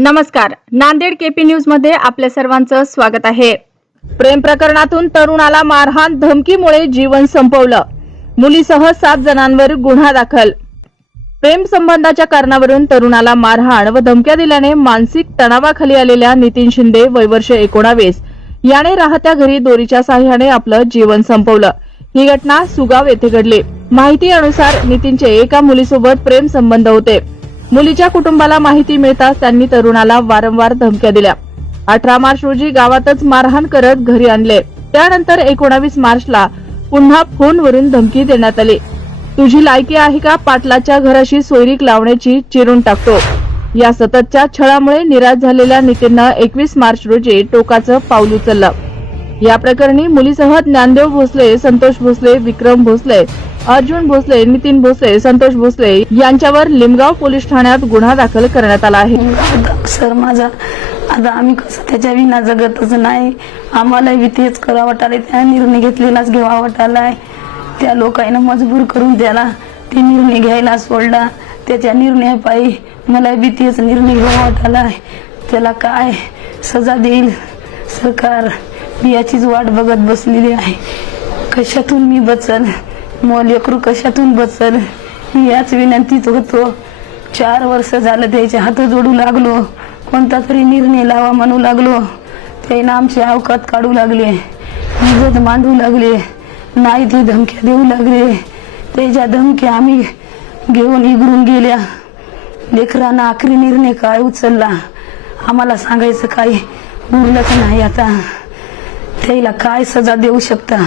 नमस्कार. नांदेड केपी न्यूजमध्ये आपल्या सर्वांचं स्वागत आहे. प्रेम प्रकरणातून तरुणाला मारहाण धमकीमुळे जीवन संपवलं. मुलीसह सात जणांवर गुन्हा दाखल. प्रेम संबंधाच्या कारणावरून तरुणाला मारहाण व धमक्या दिल्याने मानसिक तणावाखाली आलेल्या नितीन शिंदे वयवर्ष एकोणावीस. याने राहत्या घरी दोरीच्या साह्याने आपलं जीवन संपवलं. ही घटना सुगाव येथे घडली. माहिती अनुसार नितीनचे एका मुलीसोबत प्रेम संबंध होते. मुलीच्या कुटुंबाला माहिती मिळताच त्यांनी तरुणाला वारंवार धमक्या दिल्या. अठरा मार्च रोजी गावातच मारहाण करत घरी आणले. त्यानंतर एकोणावीस मार्चला पुन्हा फोनवरून धमकी देण्यात आली. तुझी लायकी आहे का? पाटलाच्या घराशी सोयरीक लावण्याची चिरून टाकतो. या सततच्या छळामुळे निराश झालेल्या नितीननं एकवीस मार्च रोजी टोकाचं पाऊल उचललं. या प्रकरणी मुलीसह ज्ञानदेव भोसले संतोष भोसले विक्रम भोसले अर्जुन भोसले नितीन भोसले संतोष भोसले यांच्यावर लिमगाव पोलीस ठाण्यात गुन्हा दाखल करण्यात आला आहे. आता सर माझा आता आम्ही कसं त्याच्या विना जगतच नाही. आम्हाला तेच करावं वाटायला त्या निर्णय घेतलेलाच घ्यावा वाटायलाय त्या लोकांना मजबूर करून त्याला ते निर्णय घ्यायला सोडला. त्याच्या निर्णयापायी मला बी तेच निर्णय घ्यावा वाटायलाय त्याला काय सजा देईल सरकार? मी याचीच वाट बघत बसलेली आहे. कशातून मी बचन मग लेकरू कशातून बचन याच विनंतीत होतो. चार वर्ष झालं त्याचे हात जोडू लागलो. कोणता तरी निर्णय लावा म्हणू लागलो. त्यानं आमचे अवकात काढू लागले. इजत मांडू लागले. नाही ते धमक्या देऊ लागले. त्याच्या धमक्या आम्ही घेऊन इगरून गेल्या. लेकरांना आखरी निर्णय काय उचलला? आम्हाला सांगायचं काही उरलंच नाही आता. त्याला काय सजा देऊ शकता?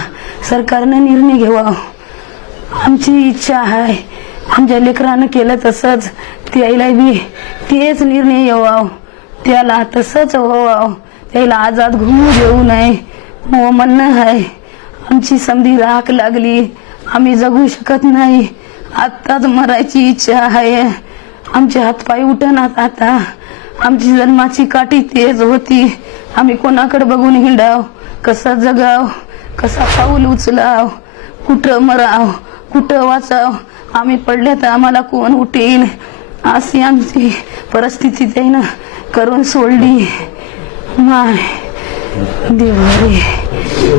सरकारनं निर्णय घ्यावा. आमची इच्छा आहे. आमच्या लेकरानं केलं तसंच. त्याला बी तेच निर्णय येवाव त्याला तसंच व्हावं. त्याला आजाद घुमू देऊ नये. व म्हणणं आहे. आमची संधी राख लागली. आम्ही जगू शकत नाही. आत्ताच मरायची इच्छा आहे. आमचे हातपाय उठणात आता. आमची जन्माची काठी तेज होती. आम्ही कोणाकडे बघून हिंडाव? कसा जगाव कसा पाऊल उचलाव कुठं मराव कुठं वाचाव? आम्ही पडले तर आम्हाला कोण उठेल? अशी आमची परिस्थिती त्यानं करून सोडली. माय देवारे